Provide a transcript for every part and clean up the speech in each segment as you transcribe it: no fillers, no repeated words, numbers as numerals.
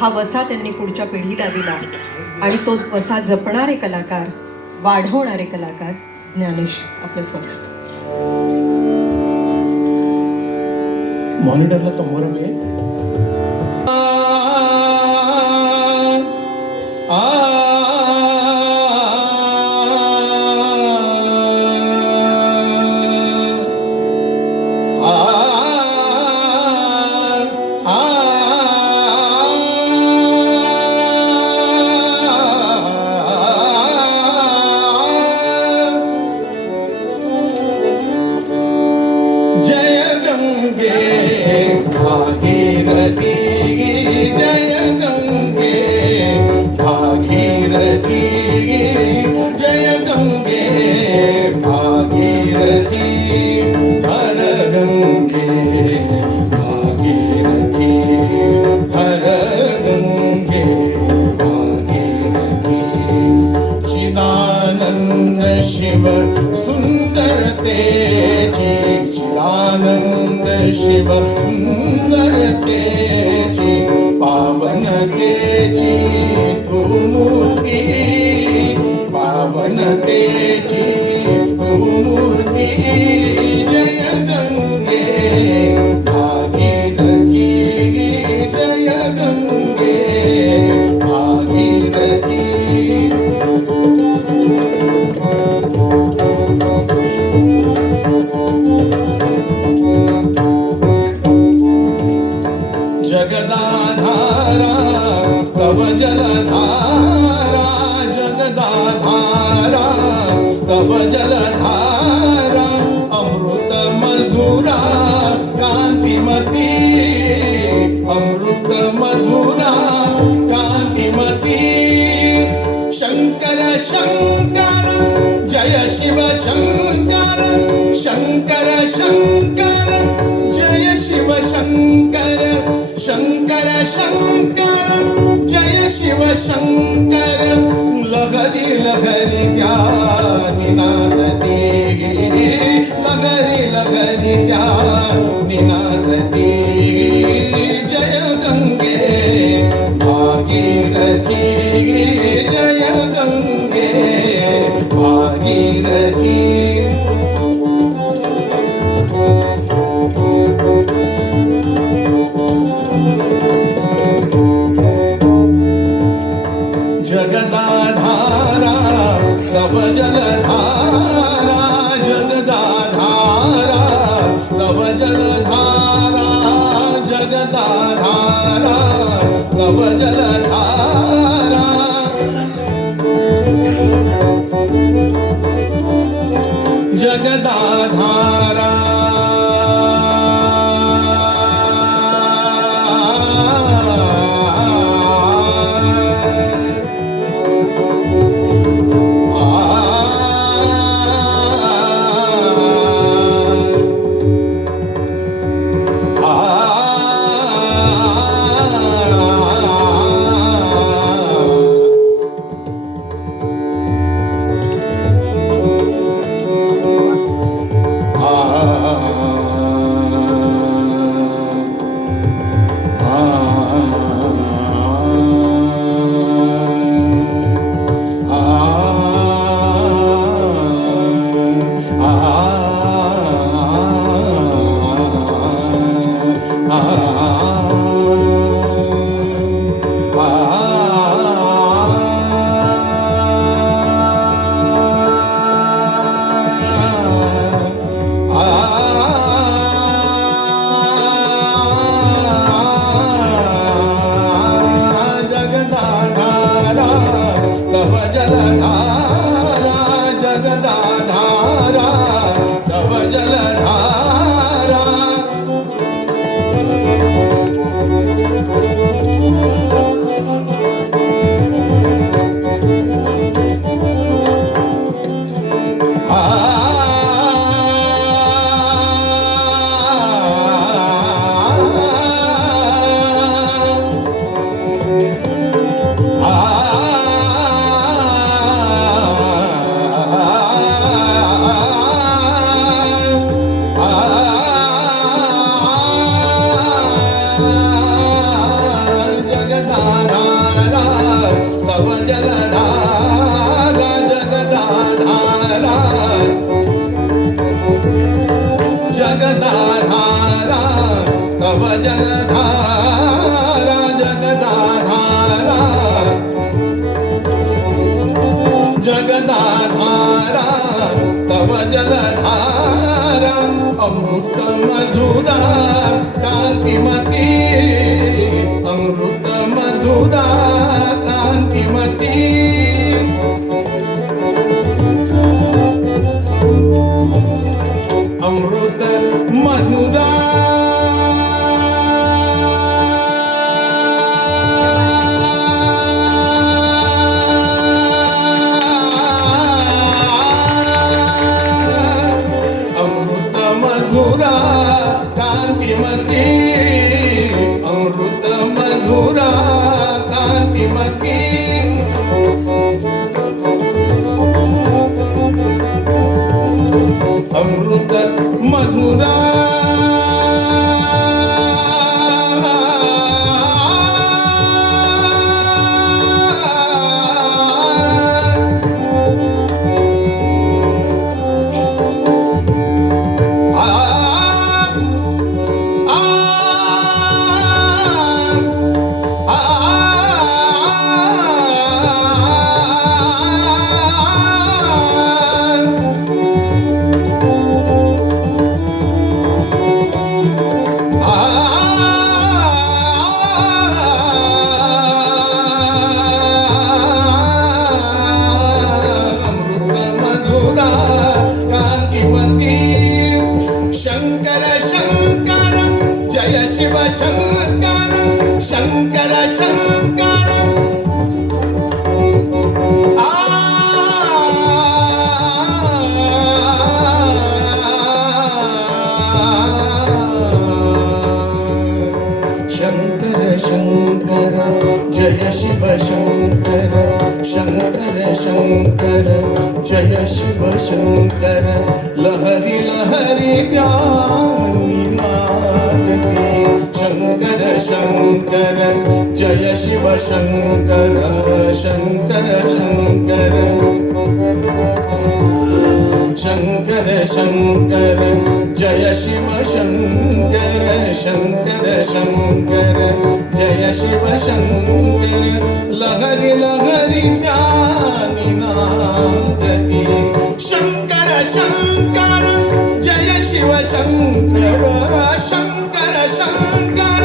हा वसा त्यांनी पुढच्या पिढीला दिला आणि तो वसा जपणारे कलाकार, वाढवणारे कलाकार ज्ञानेश. आपलं स्वागत. मॉनिटरला तंबोरा मिळेल. जय गंगे भागीरथी, जय गंगे भागीरथी, जय गंगे भागीरथी, हर गंगे भागीरथी, हर गंगे भागीरथी. चिदानंद शिव सुंदर तेजी, चिदानंद शिव सुंदर तेजी, पावन तेजी तू मूर्ती, पावन तेजी तू मूर्ती. जय गंगे भागीरथी, जय गंगे भागीरथी. जगदाधारा तव जलधारा, जगदाधारा तव जलधारा, अमृत मधुरा कांतिमती, अमृत मधुरा कांतिमती. शंकर शंकर जय शिव शंकर, शंकर शंकर जय शिव शंकर, शंकर शंकर जय शिव शंकर. लहरी लहरी त्या निनाद दे, लहरी लहरी त्या निनाद दे. जय गंगे भागीरथी, जय गंगे भागीरथी. जगदाधारा तव जलधारा, जगदाधारा तव जलधारा, जगदाधारा तव जलधारा. जगदाधारा जगदाधारा तव जलधारा जगदाधारा जगदाधारा तव जलधारा जगदाधारा जगदाधारा तव जलधारा अमृत मधुरा कांतिमती अमृत मधुरा कांतिमती अमृत मधुरा अमृत मधुरा कांतिमती अमृत मधुरा कांतिमती अमृत मधुरा शंकर शंकर जय शिव शंकर शंकर शंकर शंकर शंकर जय शिव शंकर शंकर शंकर जय शिव शंकर लहरी लहरी ज्ञानी नादते शंकर शंकर जय शिव शंकर शंकर शंकर शंकर शंकर जय शिव शंकर शंकर शंकर जय शिव शंकर लहरी लहरी ज्ञानी नादती शंकर शंकर जय शिव शंकर शंकर शंकर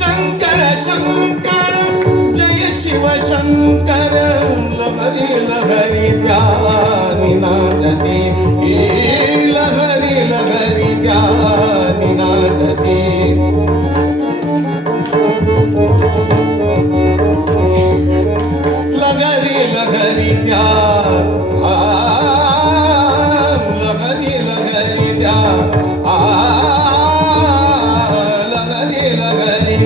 शंकर शंकर जय शिव शंकर लहरी लहरी ज्ञानी नादती लहरी लहरी ज्ञानी नादती लहरी लहरी लहरी लहरी लहरी लहरी लहरी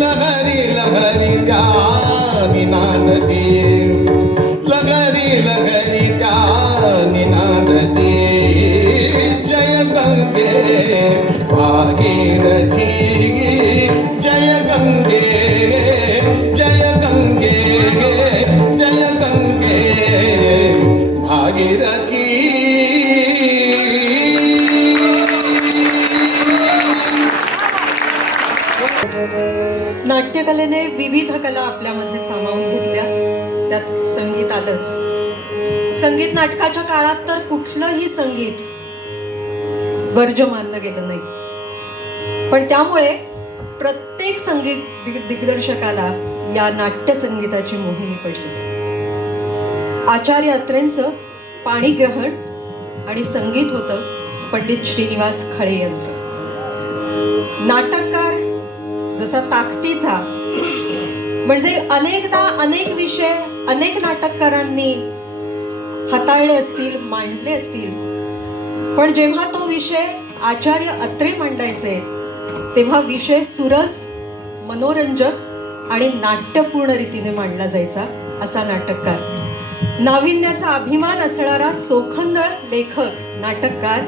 लहरी लहरी लहरी ज्ञानी नादती लहरी लहरी ज्ञानी नादती जय गंगे भागीरथी जय गंगे जय गंगे जय गंगे भागीरथी नाट्यकलेने विविध कला आपल्यामध्ये सामावून घेतल्या, त्यात संगीत आलंच. संगीत नाटकाच्या काळात तर कुठलंही संगीत वर्ज्य मानलं गेलं नाही, पण त्यामुळे प्रत्येक संगीत दिग्दर्शकाला या नाट्यसंगीताची मोहिनी पडली. आचार्य अत्रेंचं पाणीग्रहण आणि संगीत होतं पंडित श्रीनिवास खळे यांचं. नाटककार जसा ताकदीचा, म्हणजे अनेकदा अनेक विषय अनेक नाटककारांनी हाताळले असतील, मांडले असतील, पण जेव्हा तो विषय आचार्य अत्रे मांडायचे तेव्हा विषय सुरस, मनोरंजक आणि नाट्यपूर्ण रीतीने मांडला जायचा असा नाटककार. नाविन्याचा अभिमान असणारा चोखंदळ लेखक, नाटककार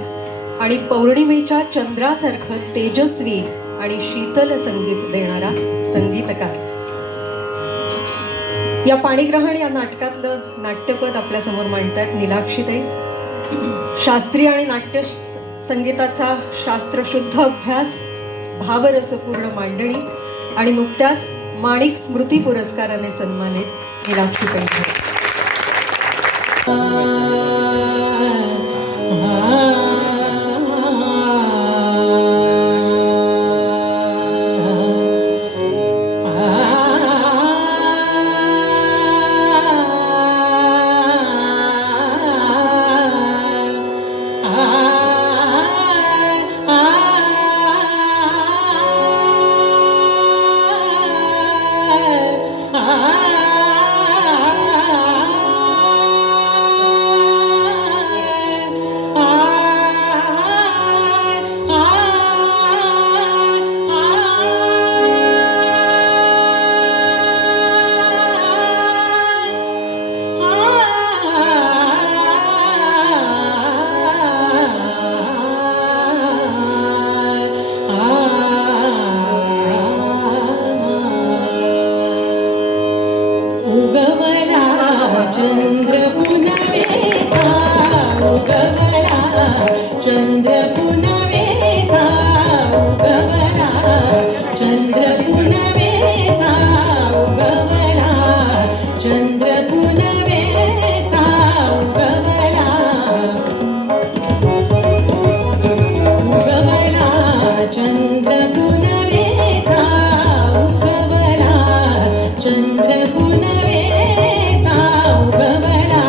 आणि पौर्णिमेच्या चंद्रासारखं तेजस्वी आणि शीतल संगीत देणारा संगीतकार. या पाणीग्रहण या नाटकातलं नाट्यपद आपल्यासमोर मांडतायत नीलाक्षीताई. शास्त्रीय आणि नाट्य संगीताचा शास्त्रशुद्ध अभ्यास, भावरसपूर्ण मांडणी आणि नुकत्याच माणिक स्मृती पुरस्काराने सन्मानित नीलाक्षीताई. चंद्र पुनवेचा उगवला, चंद्र पुनवेचा उगवला, चंद्र पुनवेचा उगवला, चंद्र पुनवेचा उगवला, उगवला चंद्र पुनवेचा उगवला, चंद्र पुनवेचा उगवला,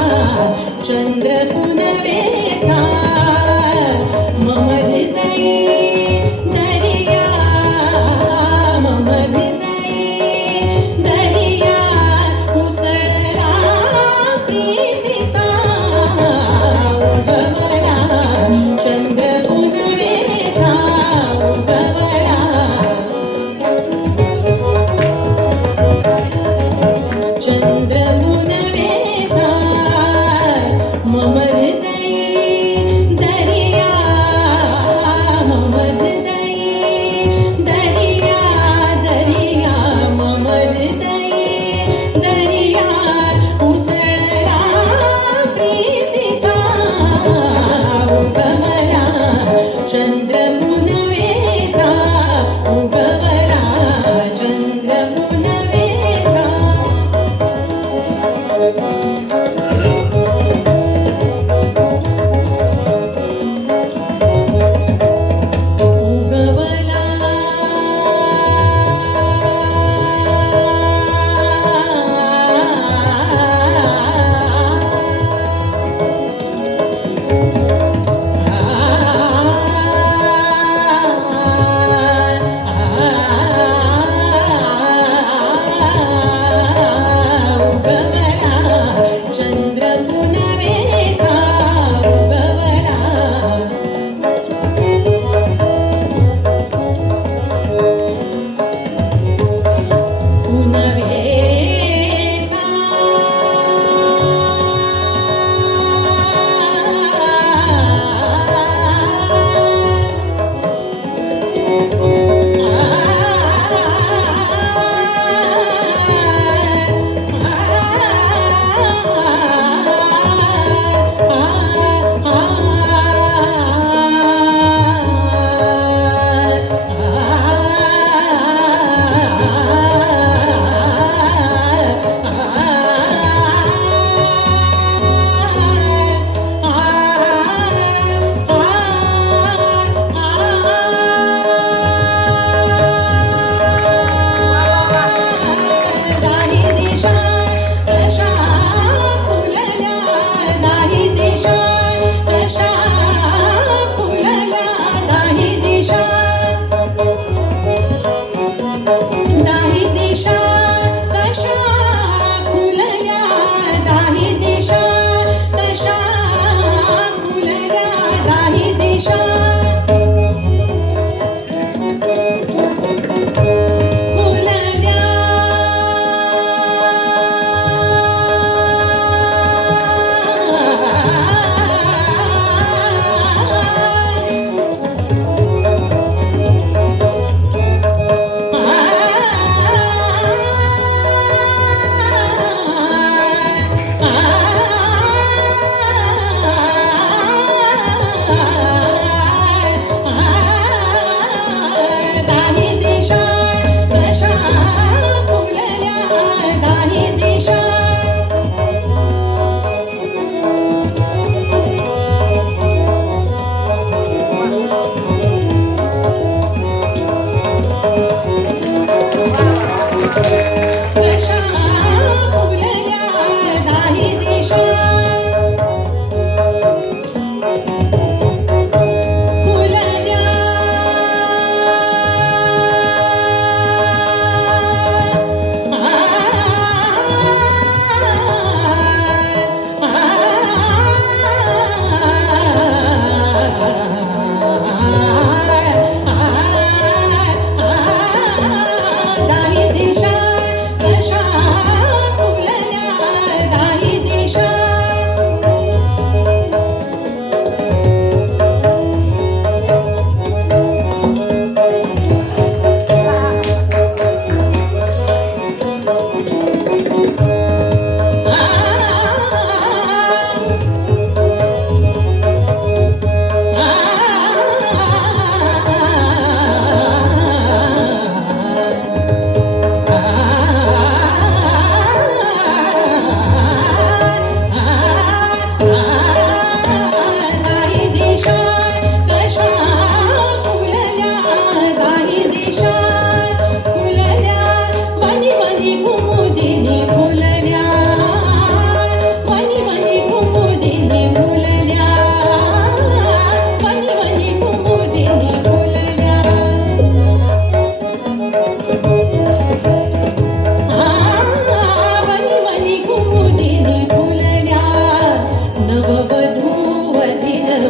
चंद्र पुनवेचा मम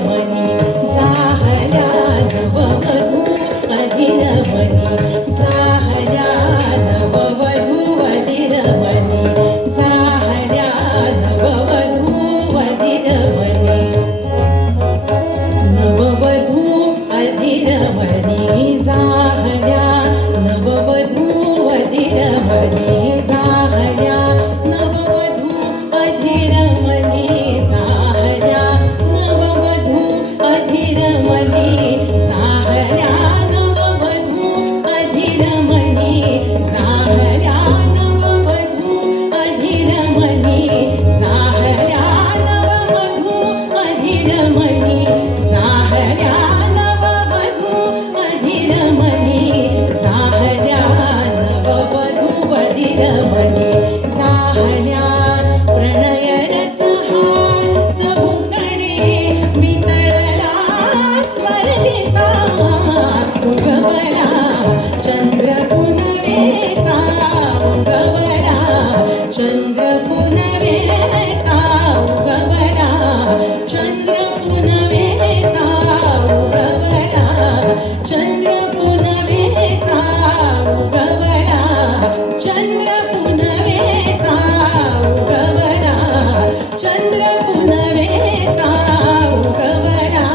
अधिरमणी जाहल्या नववधू अधिरमणी जाहल्या नववधू अधिरमणी जाहल्या नववधू अधिरमणी नववधू अधिरमणी जाहल्या नववधू अधिरमणी जाहल्या नववधू अधिरमणी जाहल्या नववधू अधिरमणी जाहल्या नववधू अधिरमणी जाहल्या नववधू अधिरमणी जाहल्या नववधू अधिरमणी जाहल्या नववधू अधिरमणी जाहल्या नववधू अधिरमणी जाहल्या प्रणय रसहार चहूकडे वितळला स्वर्गीचा उगवला चंद्र पुनवेचा उगवला चंद्र पुनवेचा उगवला चंद्र पुनवेचा उगवला चंद्र पुनवेचा उगवला चंद्र पुनवेचा उगवला चंद्र पुनवेचा उगवला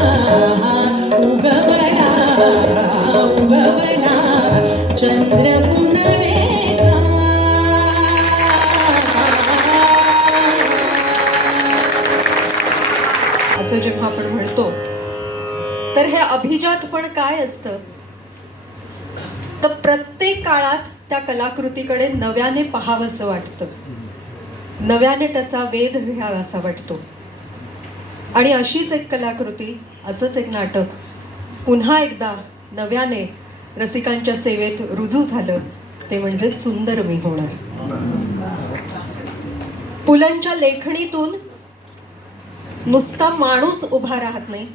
उगवला उगवला चंद्र पुनवेचा असं जेव्हा आपण म्हणतो तर हे अभिजातपण काय असतं, तर प्रत्येक काळात त्या कलाकृतीकडे नव्याने पाहावंसं वाटतं, नव्याने त्याचा वेध घ्यावासा वाटतो. आणि अशीच एक कलाकृती, असंच एक नाटक पुन्हा एकदा नव्याने रसिकांच्या सेवेत रुजू झालं, ते म्हणजे सुंदर मी होणार. पुलंच्या लेखणीतून नुसता माणूस उभा राहत नाही,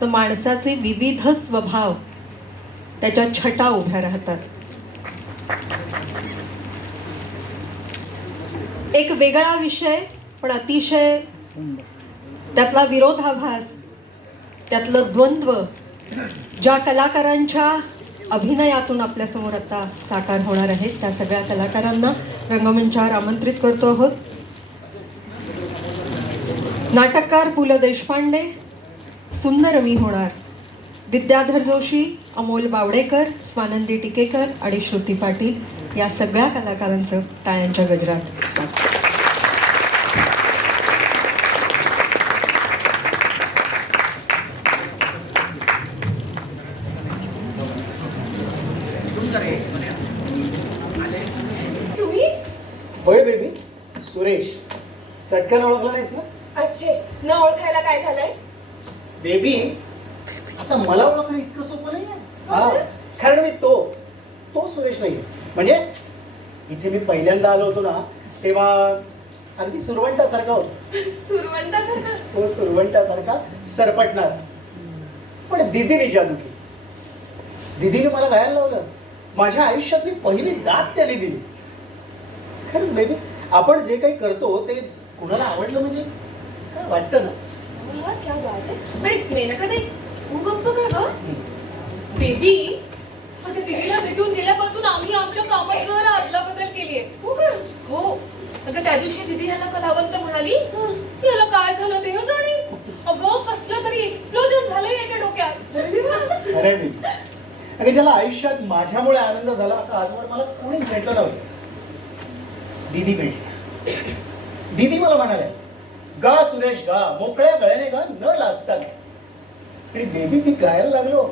तर माणसाचे विविध स्वभाव, त्याच्या छटा उभ्या राहतात. एक वेगळा विषय पण अतिशय त्यातला विरोधाभास, त्यातलं द्वंद्व ज्या कलाकारांच्या अभिनयातून आपल्यासमोर आता साकार होणार आहेत, त्या सगळ्या कलाकारांना रंगमंचावर आमंत्रित करतो आहोत. नाटककार पु ल देशपांडे, सुंदर मी होणार, विद्याधर जोशी, अमोल बावडेकर, स्वानंदी टिकेकर आणि श्रुती पाटील या सगळ्या कलाकारांचं टाळ्यांच्या गजरात स्वागत. तुम्ही होय बेबी, सुरेश. चटकन ओळखला नाहीस ना? अच्छे, न ओळखायला काय झालंय? बेबी, आता मला ओळखणं इतकं सोपं नाही आहे. हा, कारण मी तो सुरेश नाही. म्हणजे इथे मी पहिल्यांदा आलो होतो ना, तेव्हा अगदी सुरवंटासारखा होतो. सुरवंटासारखा? तो सुरवंटासारखा सरपटणार. पण दीदीने जादू केली. दीदीने मला गायला लावलं. माझ्या आयुष्यातली पहिली दात त्याने दिली. खरंच बेबी, आपण जे काही करतो ते कुणाला आवडलं म्हणजे काय वाटतं ना. वाह, क्या बात है. पण मेनका ताई, तू गप्प का गं? बेबी, आता दीदीला भेटून गेल्यापासून आम्ही आमच्या कामात जरा अदलाबदल केलीये. हो का? हो. अगं त्या दिवशी दीदी ह्याला कलावंत म्हणाली, याला काय झालं ते जाणे. अगं कसलं तरी एक्सप्लोजन झालंय याच्या डोक्यात. अरे बेबी, अगं ज्याला आयुष्यात माझ्यामुळे आनंद झाला असं आजवर मला कोणीच भेटलं नव्हतं. दीदी भेटली. दीदी मला म्हणाले, गा सुरेश गा, मोकळ्या गळ्याने गा, न लाजता गा. आणि बेबी मी गायला लागलो.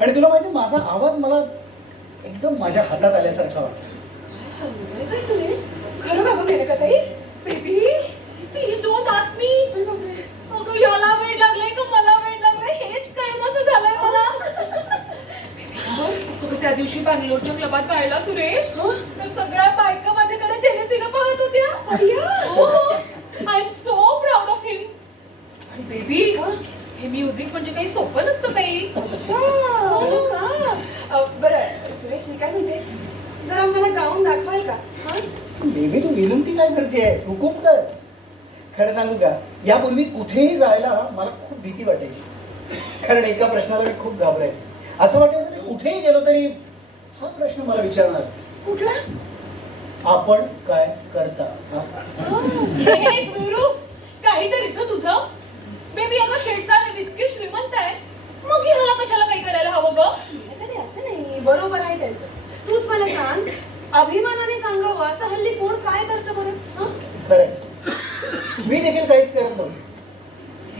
आणि तुला माहिती, माझा आवाज मला एकदम माझ्या हातात आल्यासारखा वाटला. काय सांगतोय काय सुरेश? खरं का गं मेनका ताई? Baby, please don't ask me. अगं याला वेड लागलंय का मला वेड लागलंय हेच कळेनासं झालंय मला. अगं त्या दिवशी बँगलोरच्या क्लबात गायला सुरेश, तर सगळ्या बायका माझ्याकडे जेलसीनं पाहत होत्या. I am so proud of him. आणि बेबी, हे म्युझिक म्हणजे काही सोपं नसतं काही. बरं सुरेश, मी काय म्हणते, जरा मला गाऊन दाखवाल का? बेबी, तू विनंती काय करतेस? हुकूम कर. खरं सांगू का, यापूर्वी कुठेही जायला मला खूप भीती वाटायची. कारण एका प्रश्नाला मी खूप घाबरायचं. असं वाटायचं मी कुठेही गेलो तरी हा प्रश्न मला विचारणार. कुठला? आपण काय करता? हा? हे सुरू काहीतरीच तुझं. बेबी अगं शेठसाहेब इतके श्रीमंत आहे, मग ह्याला कशाला काही करायला हवं ग? कधी असं नाही, बरोबर आहे त्यांचं. तूच मला सांग, अभिमानाने सांगावं असं हल्ली कोण काय करतं बरं? हं? खरंय, मी देखील काहीच करत नव्हते.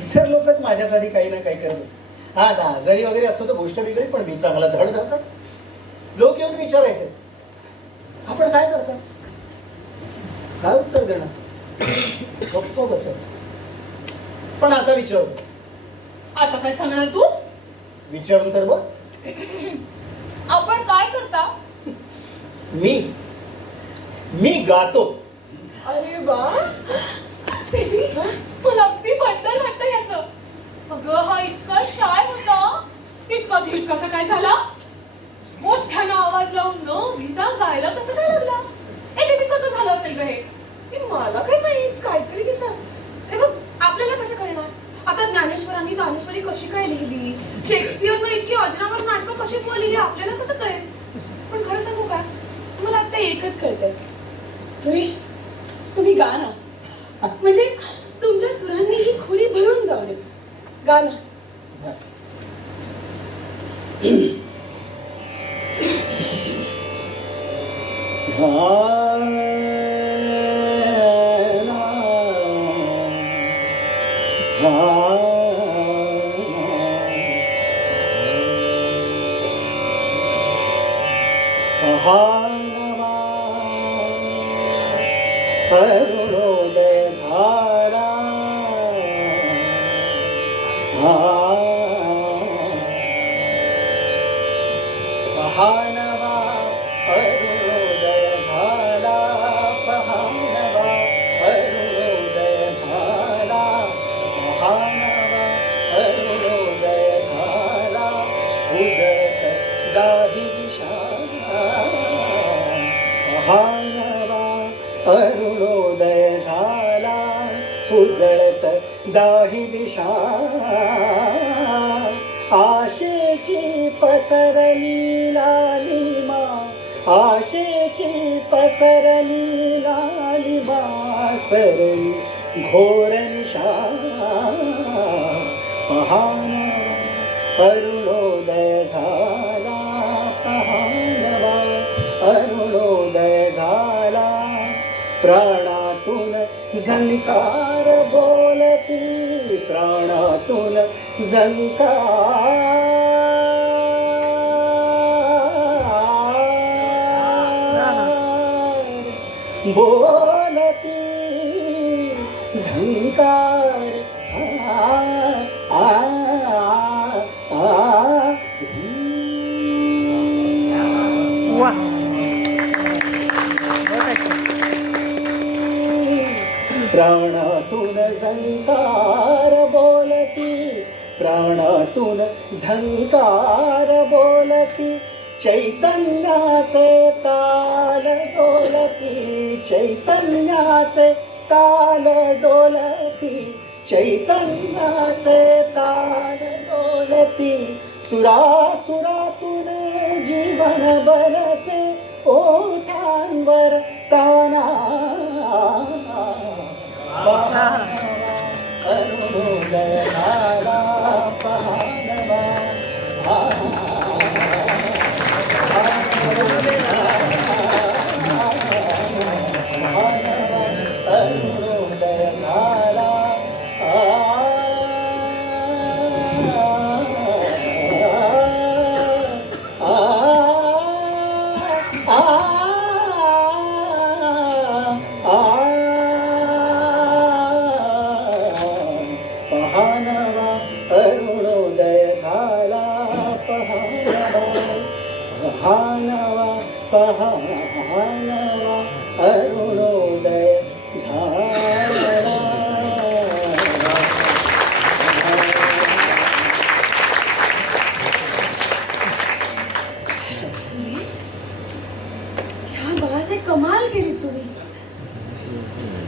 इतर लोकच माझ्यासाठी काही ना काही करत होते. हा ना, आजारी वगैरे असतो तर गोष्ट वेगळी, पण मी चांगला धडधड. लोक येऊन विचारायचे, आपण काय करता? काय उत्तर देणार? गप्प बसायचं. पण आता विचारतो. आता काय सांगणार तू? विचारून तर बघ. आपण काय करता? मी गातो. अरे वा, बेबी मला अगदी पटलं वाटतं याचं. अगं हा इतका शाय होता, इतका धीट कसा काय झाला? मोठ्यानं आवाज लावून न भिता गायला कसं काय लागला? ए बेबी कसं झालं असेल ग हे? हे मला काय माहित, काहीतरीच असं. हे बघ, आपल्याला कसं कळणार? आता ज्ञानेश्वरांनी दानेश्वरी कशी काय लिहिली, शेक्सपियरनं इतकी अजरामर नाटकं कशी लिहिली, आपल्याला कसं कळेल? पण खरं सांगू का, मला आता एकच कळतंय. सुरेश, तुम्ही गा ना. म्हणजे तुमच्या सुरांनी ही खोली भरून जाऊ दे. गा ना. अरुणोदय झाला. पहानवा अरुणोदय झाला. पहानवा अरुणोदय झाला. पहानवा अरुणोदय झाला. उजळत दाही दिशा. पहानवा अरुणोदय झाला. उजळत दाही दिशा. आशेची पसरली लालिमा. आशेची पसरली लालिमा. सरली घोर निशा. पहानवा अरुणोदय झाला. पहानवा अरुणोदय झाला. प्राणातून झंकार बोलती. प्राणातून झंकार बोलती. झंकार प्राणातून झंकार बोलती. प्राणातून झंकार बोलती. चैतन्याचे ताल डोलती. चैतन्याचे ताल डोलती. चैतन्याचे ताल डोलती. सुरासुरातून जीवन बरसे. ओठांवर ताना. पहानवा अरुणोदय झाला. पहानवा अरुणोदय झाला. पहानवा अरुणोदय झाला. पहानवा पहानवा पहानवा अरुणोदय झाला. सुरेश, ह्या बाळात एक कमाल केली तुम्ही.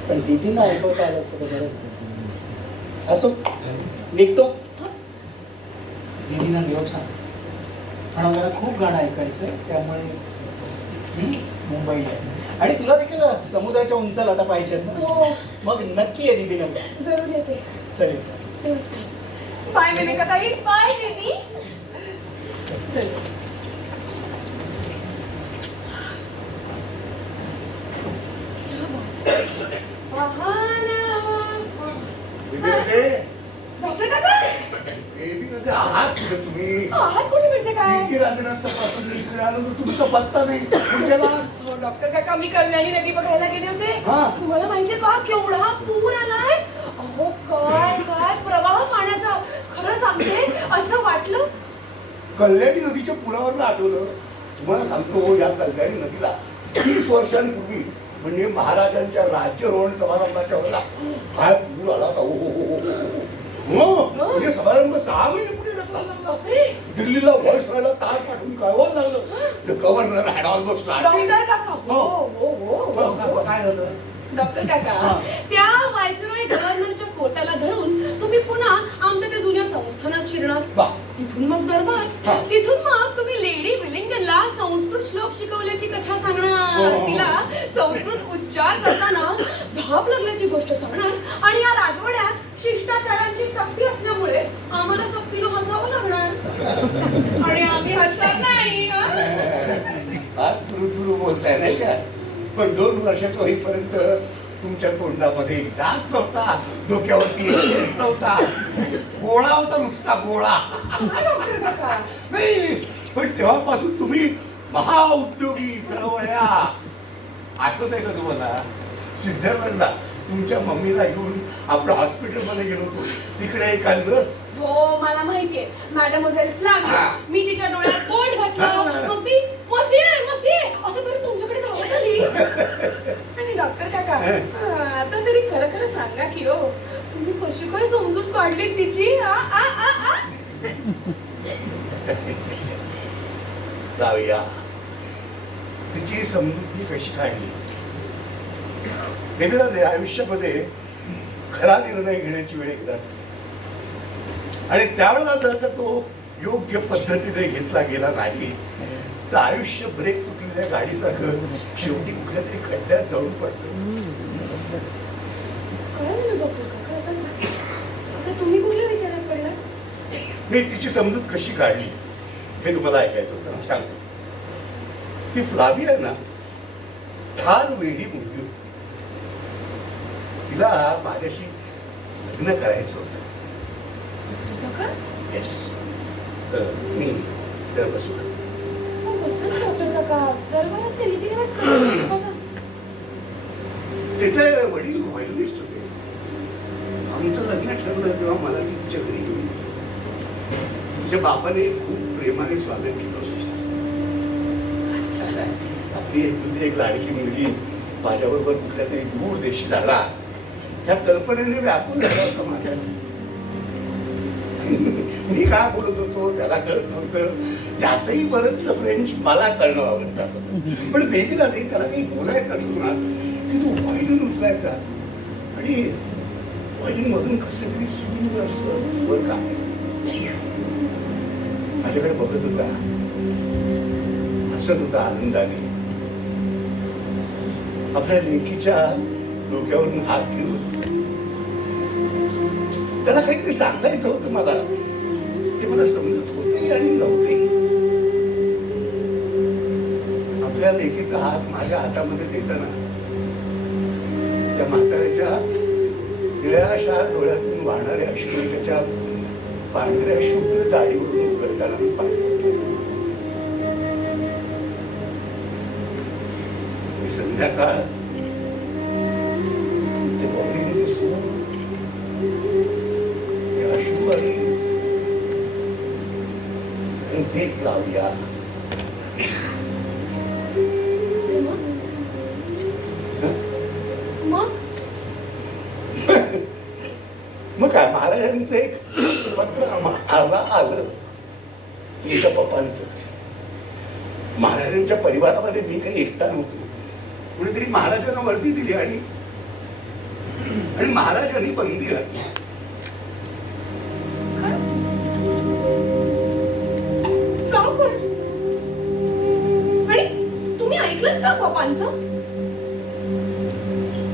पण दीदींना ऐकवता आलं असतं तर बरंच झालं असतं. असो, निघतो. दीदीला निरोप सांग. म्हणून मला खूप गाणं ऐकायचं आहे, त्यामुळे प्लीज मुंबईला आहे. आणि तुला देखील समुद्राच्या उंचाला आता पाहिजेत ना, हो मग नक्की आहे दीदीला. जरूर येते. चल येतो. नमस्कार. बाय मेनकाताई. Bye baby. चल. डॉक्टर काका आहात कुठे तुम्ही? आहात कुठे म्हणजे काय? किती राजनाथपासून इकडे आलो तर तुमचा पत्ता नाही. कुठे गेला? हो डॉक्टर काका, मी कल्याणी नदी बघायला गेले होते. हा. तुम्हाला माहितीये का केवढा पूर आलाय? अहो काय काय प्रवाह पाण्याचा. खरं सांगते असं वाटलं. कल्याणी नदीच्या पुरावर आठवलं. तुम्हाला सांगतो या कल्याणी नदीला 30 वर्षांपूर्वी म्हणजे महाराजांच्या राज्यारोहण समारंभाच्या वेळेला काय पूर आला होता. म्हणजे समारंभ 6 महिने पुढे ढकलायला लागला. दिल्लीला व्हॉइस राहायला तार पाठवून कळवायला लागलं. The governor had almost doctor काका हो हो हो काय झालं? डॉक्टर काका, त्या व्हायसरॉय गव्हर्नरच्या कोटाला धरून तुम्ही पुन्हा आमच्या त्या जुन्या संस्थानात शिरणार. वा. तिथून मग दरबार. तिथून मग तुम्ही लेडी विलिंगडनला संस्कृत श्लोक शिकवल्याची कथा सांगणार. तिला संस्कृत उच्चार करताना धाप लागल्याची गोष्ट सांगणार. आणि या राजवाड्यात शिष्टाचारांची सक्ती असल्यामुळे आम्हाला सक्तीनं हसावं लागणार. आणि आम्ही हसणार नाही. आज सुरू सुरू बोलताय नाही का? पण 2 वर्षाचं होईपर्यंत तुमच्या तोंडामध्ये दात नव्हता, डोक्यावरती केस नव्हता, गोळा होता नुसता गोळा. डॉक्टर काका नाही पण तेव्हापासून तुम्ही महाउद्योगी चळवळ्या. आठवत आहे का तुम्हाला? स्वित्झर्लंडला तुमच्या मम्मीला घेऊन आपल्या हॉस्पिटलमध्ये गेलो होतो. तिकडे एका नर्स. हो मला माहितीये मॅडम मोझेल फ्लॅग. मी तिच्या डोळ्यात बोट घातलं. मग ती मसिये असं तरी तुमच्याकडे धावत आली. आणि डॉक्टर काका आता तरी खरं खरं सांगा की हो तुम्ही कशी काय समजूत काढली तिची? राविया तिची समजूत मी कशी काढली? वेगळा दे आयुष्यामध्ये खरा निर्णय घेण्याची वेळ एकदाच असते. आणि त्यावेळेला जर का तो योग्य पद्धतीने घेतला गेला नाही तर आयुष्य ब्रेक तुटलेल्या गाडीसारखं शेवटी कुठल्या तरी खड्ड्यात जाऊन पडतं. काय झालं डॉक्टर काका? आता तुम्ही कुठल्या विचारात पडला? मी तिची समजूत कशी काढली हे तुम्हाला ऐकायचं होतं. सांगतो. ती फ्लाविया ना फार वेळी मुलगी होती. तिला माझ्याशी लग्न करायचं होतं. येस. मी तर बसलो. बसा ना डॉक्टर काका. दरबारात रीतिरिवाज करत बसा. तिचे वडील व्हायोलिनिस्ट होते. आमचं लग्न ठरलं तेव्हा मला ती तिच्या घरी घेऊन गेली. तिच्या बापाने खूप प्रेमाने स्वागत केलं होतं. आपली एक लाडकी मुलगी माझ्याबरोबर कुठल्या तरी दूर देशी जाणार ह्या कल्पनेने व्यापून झाला होता माझ्या. मी काय बोलत होतो त्याला कळत नव्हतं. त्याचंही बरंचसं फ्रेंच मला कळणं आवडतात होतं. पण बेबीला त्याला काही बोलायचं असतो ना की तो व्हायोलिन उचलायचा आणि व्हायोलिन मधून कसले तरी सुंदर स्वर काढायचा. माझ्याकडे बघत होता, हसत होता आनंदाने. आपल्या लेकीच्या डोक्यावरून हात फिरवत होता. त्याला काहीतरी सांगायचं होतं मला. ते मला समजत होते आणि नव्हते. आपल्या लेकीचा हात माझ्या हातामध्ये देताना त्या म्हाताऱ्याच्या निळ्याशार डोळ्यातून वाहणाऱ्या अश्रू त्याच्या पांढऱ्या शुभ्र दाढीवरून उघडताना मी पाहिलं. संध्याकाळ ते बॉलिंगचे सूर ते अश्रूवारी आणि ते फ्लाविया. मग काय महाराजांचं एक पत्र आम्हाला आलं तुमच्या पप्पांचं. महाराजांच्या परिवारामध्ये मी काही एकटा नव्हतो. कुणीतरी महाराजांना वर्दी दिली आणि महाराजांनी बंदी घातली. का पप्पांचं?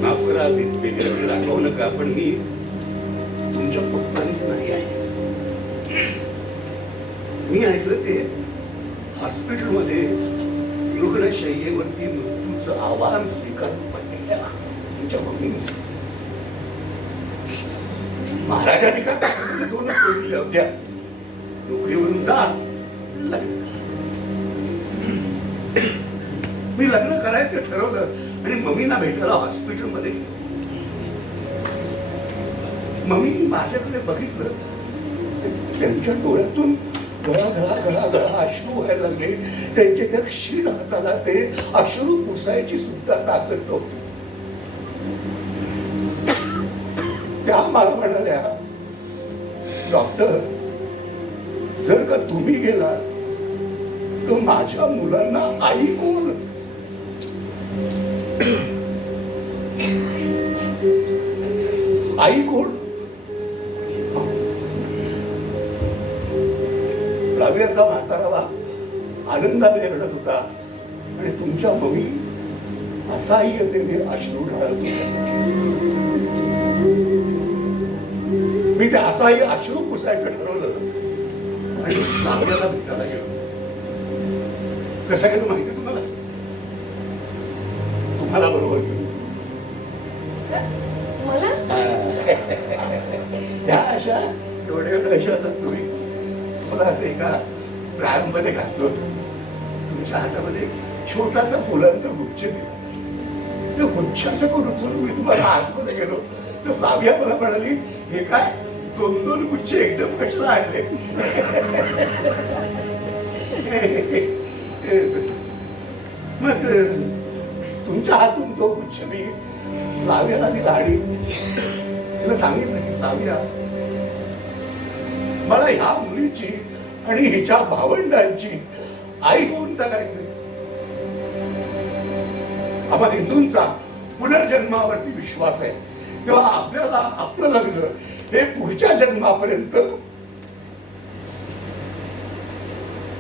माफ करा बेबीला रागवू नका, पण मी तुमच्या पप्पांचं नाही आहे. मी ऐकलं ते हॉस्पिटलमध्ये रुग्णशय्येवरती मृत्यूचं आव्हान स्वीकारून पडलेल्या तुमच्या मम्मींचं. महाराजांनी का दोनच सोडल्या होत्या, नोकरीवरून जा, लग्न करा. मी लग्न करायचं ठरवलं आणि मम्मीना भेटायला हॉस्पिटलमध्ये गेलो. मम्मीने माझ्याकडे बघितलं, त्यांच्या डोळ्यातून गळा गळा गळा गळा अश्रू व्हायला लागले. त्यांच्या त्या क्षीण हाताला ते अश्रू पुसायची सुद्धा ताकद नव्हती. त्या मला म्हणाल्या, डॉक्टर, जर का तुम्ही गेला तर माझ्या मुलांना आई कोण? आई कोण? राव्याचा म्हातारावा आनंदाने रडत होता आणि तुमच्या मम्मी असहाय्यतेने अश्रू ढाळत होत्या. मी ते असहाय्य अश्रू पुसायचं ठरवलं आणि राव्याला भेटायला गेलो. कसं गेलो माहिती तुम्हाला? तुम्हाला बरोबर गेलो. मला त्या अशा एवढ्या एवढ्या अशा होतात तुम्ही. मला असं एका प्रॅममध्ये घातलं होतं. तुमच्या हातामध्ये छोटासा फुलांचा गुच्छ दिला. ते गुच्छाचं उचलून मी तुम्हाला आतमध्ये गेलो तर फ्लाविया मला म्हणाली, हे काय 2-2 गुच्छ एकदम कशाला आणले? मग तुमच्या हातून तो गुच्छ मी फ्लावियाला दिला आणि तिला सांगितलं की फ्लाविया, मला ह्या मुलीची आणि हिच्या भावंडांची आई होऊन जगायचंय. आम्हाला हिंदूंचा पुनर्जन्मावरती विश्वास आहे, तेव्हा आपल्याला आपलं लग्न हे पुढच्या जन्मापर्यंत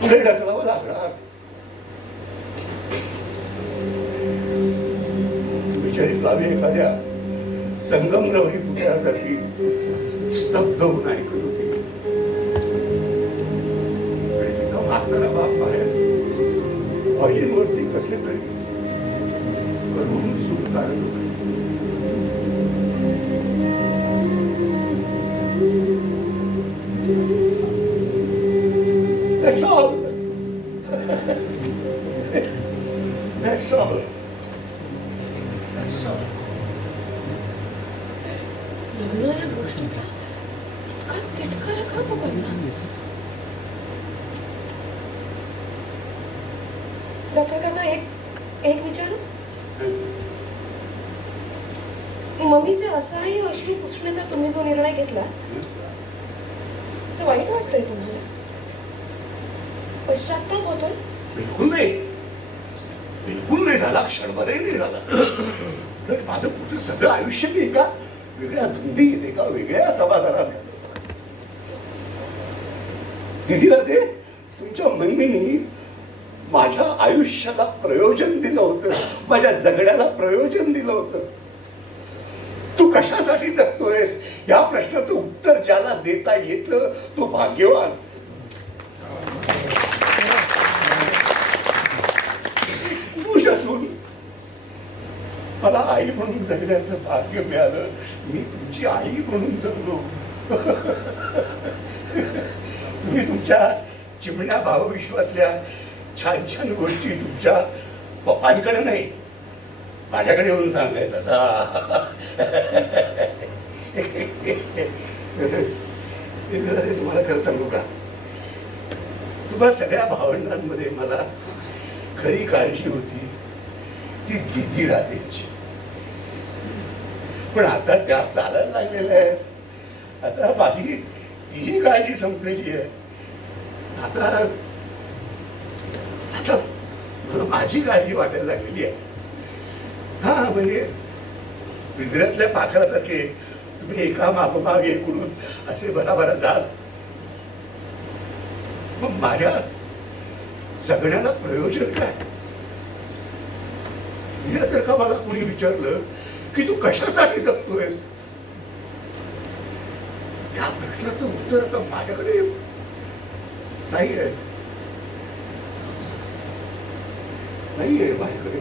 पुढे ढकलावं लागणार. बिचारी फ्लावी एखाद्या संगमरवरी पुतळ्यासाठी स्तब्ध होऊन ऐकत होती आणि तिचा म्हातारा बाप बाहेर ऑइलिनवरती कसले तरी करून सूट काढत होते. That's all. That's all. That's all. लग्न या गोष्टीचा इतका तिटकारा का पकडला? डॉक्टर काका, एक विचारू? मम्मीचे असहाय्य अश्रू पुसण्याचा तुम्ही जो निर्णय घेतला, ते वाईट वाटतंय तुम्हाला? पश्चात्ताप होतोय? बिलकुल नाही, बिलकुल नाही झाला, क्षणभरही नाही झाला. तर माझं पुढचं सगळं आयुष्य मी एका वेगळ्या धुंदीत, एका वेगळ्या समाधानात घालवलं. दिदीला जे तुमच्या मम्मीनी माझ्या आयुष्याला प्रयोजन दिलं होतं, माझ्या जगण्याला प्रयोजन दिलं होतं. तू कशासाठी जगतोयस या प्रश्नाचं उत्तर ज्याला देता येतं तो भाग्यवान. पुरुष असून मला आई म्हणून जगण्याचं भाग्य मिळालं. मी तुमची आई म्हणून जगलो. तुम्ही तुमच्या चिमण्या भावविश्वातल्या छान छान गोष्टी तुमच्या पप्पांकडे नाही, माझ्याकडे येऊन सांगायचं. तुम्हाला खरं सांगू का, तुम्हाला सगळ्या भावंडांमध्ये मला खरी काळजी होती ती दिदी राजेंची. पण आता त्या चालायला लागलेल्या आहेत. आता माझी तीही काळजी संपलेली आहे. आता आता मला माझी काळजी वाटायला लागलेली आहे. हा, म्हणजे विद्यार्थ्या पाखरासारखे तुम्ही एका मागोमाग एकूण असे बराबरा जाल. मग माझ्या जगण्याला प्रयोजन काय? उद्या जर का मला कुणी विचारलं की तू कशासाठी जगतोयस, त्या प्रश्नाचं उत्तर आता माझ्याकडे नाहीये माझ्याकडे.